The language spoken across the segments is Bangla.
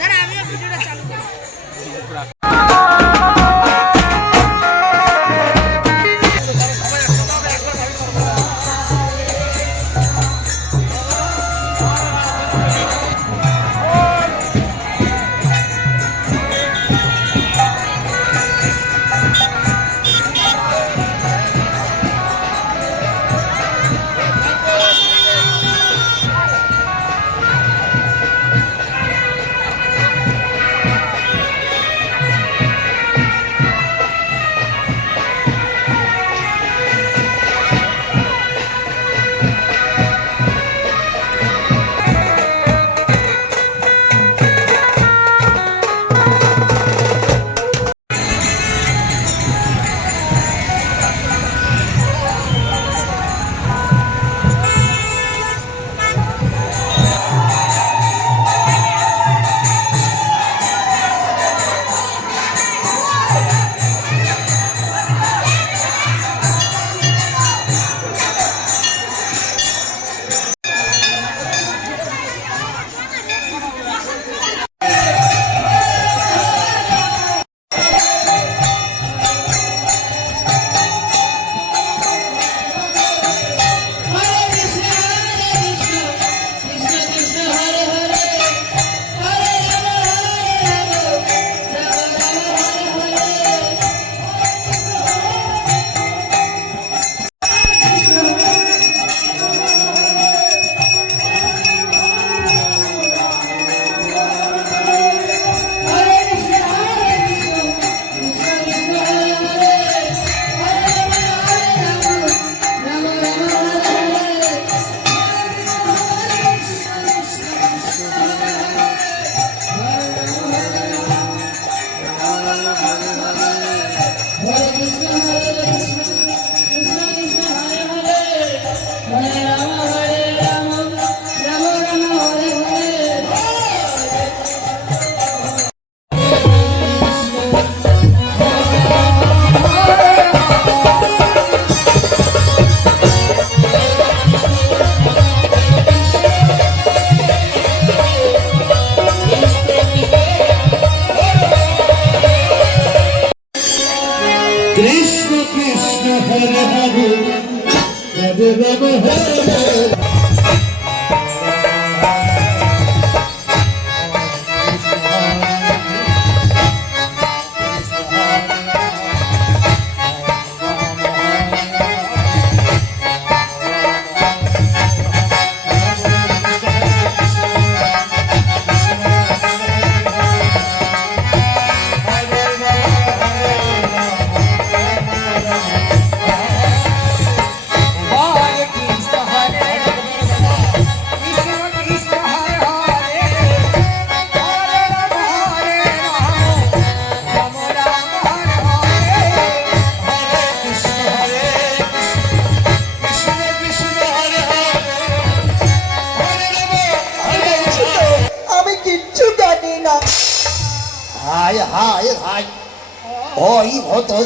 দাঁড়া আমিও ভিডিওটা চালু করি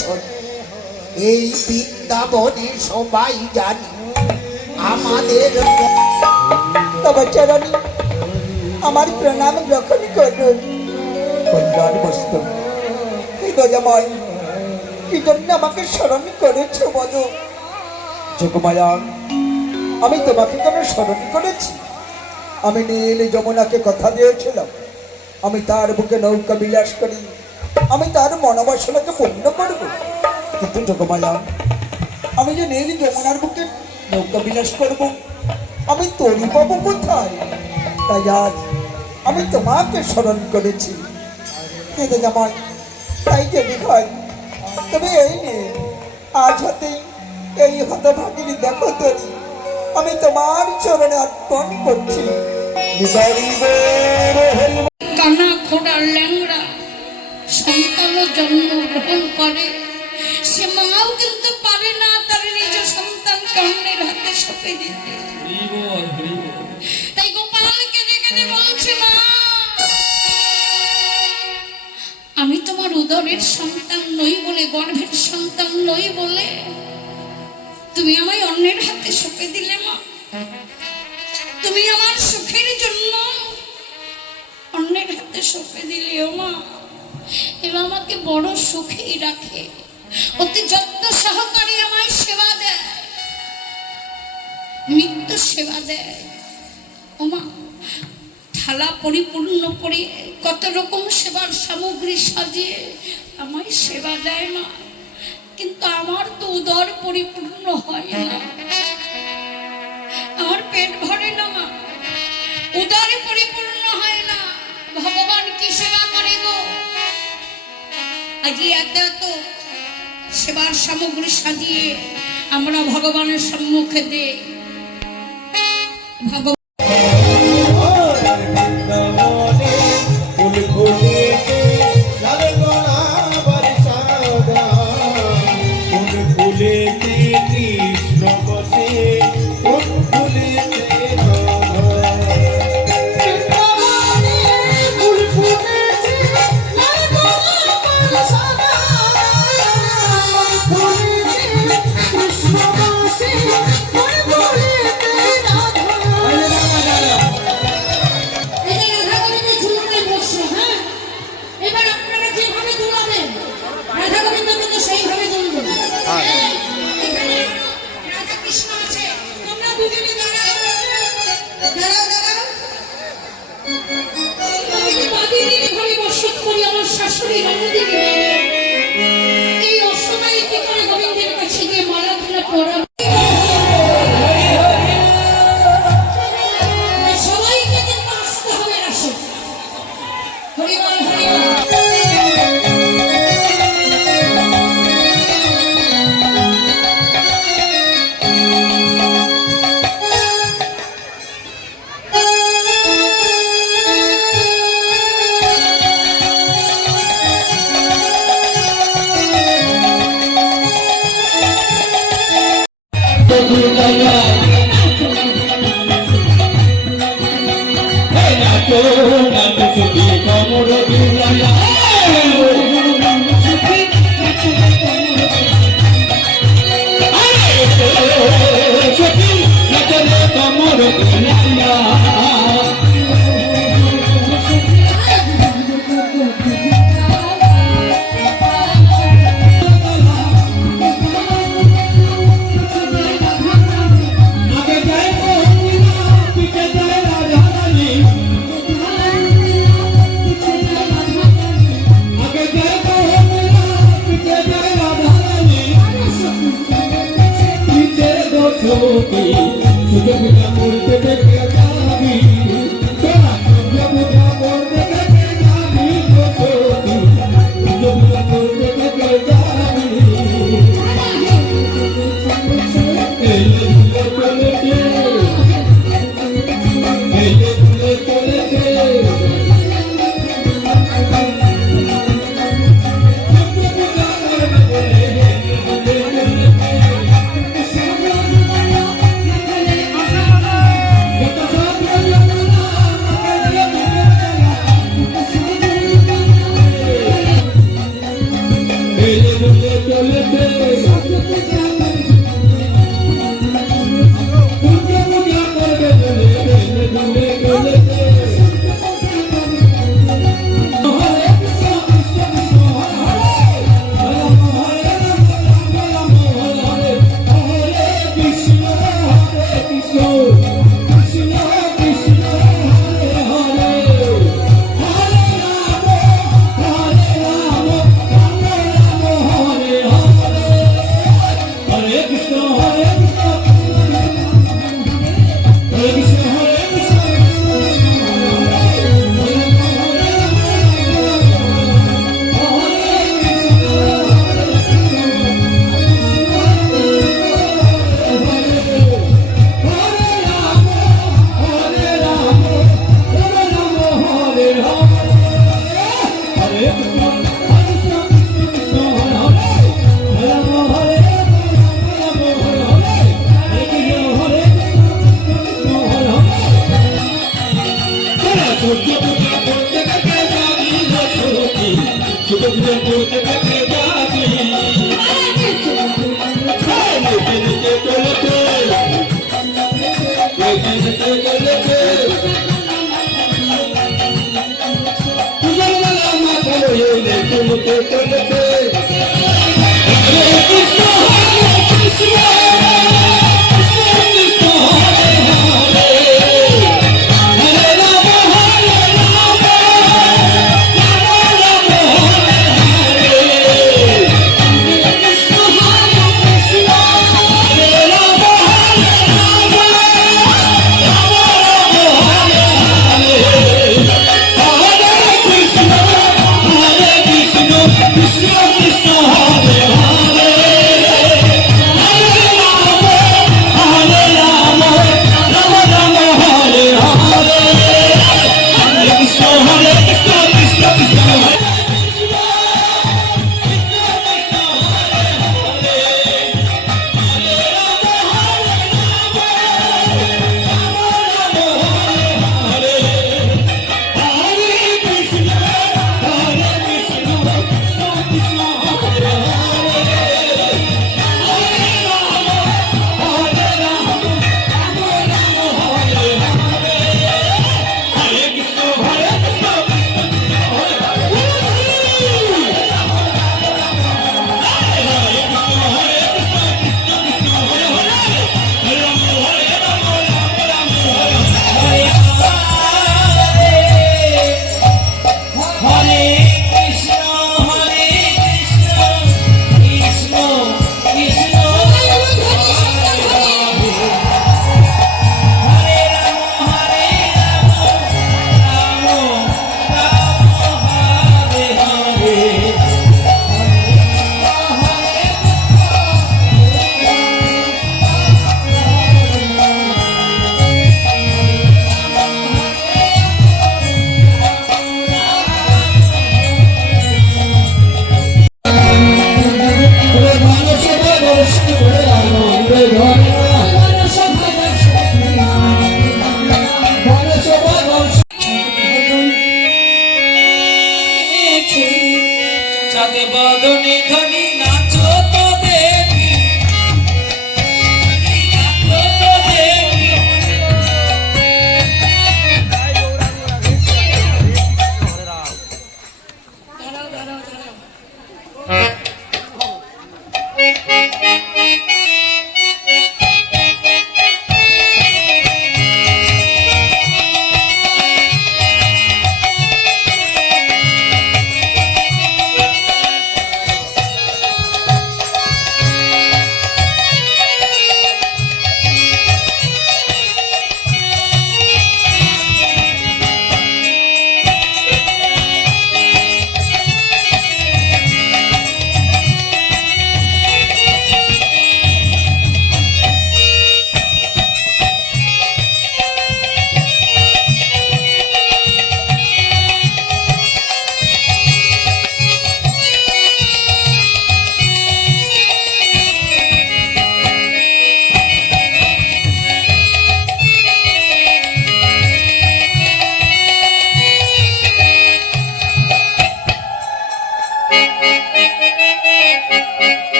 শোন এই বৃন্দাবনে সবাই জানি আমাদের চরণী আমার প্রণাম গ্রহণ করুন। কল্যাণ কি জন্য আমাকে স্মরণ করেছ বলো। যোগমায়া, আমি তোমাকে কেন স্মরণ করেছি? আমি নীল যমুনাকে কথা দিয়েছিলাম। আমি তার বুকে নৌকা বিলাস করি। আমি তার মনোবাসনাকে পূর্ণ করব। কিন্তু যোগমায়া আমি যে নীল যমুনার বুকে নৌকা বিলাস করব আমি তরি পাবো কোথায়? তাই আজ আমি তোমাকে স্মরণ করেছি। কেঁদে জামাই তাই যে বিঘয় তবে এই নে আজ হতে এই হত হতভাগিনী দেখো তরি আমি তোমার চরণে অর্পণ করছি। কানা খোড়া সন্তানও জন্মগ্রহণ করে সে মাও কিন্তু পারে না তার নিজ সন্তান অন্যের হাতে সঁপে দিতে। তাই গোপাল কেঁদে কেঁদে বলছে মা আমি তোমার উদরের সন্তান নই বলে গর্ভের সন্তান নই বলে তুমি আমায় অন্যের হাতে সঁপে দিলে মা। তুমি আমার সুখের জন্য অন্যের হাতে সঁপে দিলে মা। এরা আমাকে বড় সুখেই রাখে। অতি যত্ন সহকারে আমায় সেবা দেয়। মৃত্যু সেবা দেয়। ওমা, থালা পরিপূর্ণ করে কত রকম সেবার সামগ্রী সাজিয়ে আমায় সেবা দেয় মা। কিন্তু আমার তো উদর পরিপূর্ণ হয় না। আমার পেট ভরে না মা। উদরে পরিপূর্ণ হয় না। ভগবান কি সেবা করে গো? আজ এত এত সেবার সামগ্রী সাজিয়ে আমরা ভগবানের সম্মুখে দে। ভগবান Allah Thank.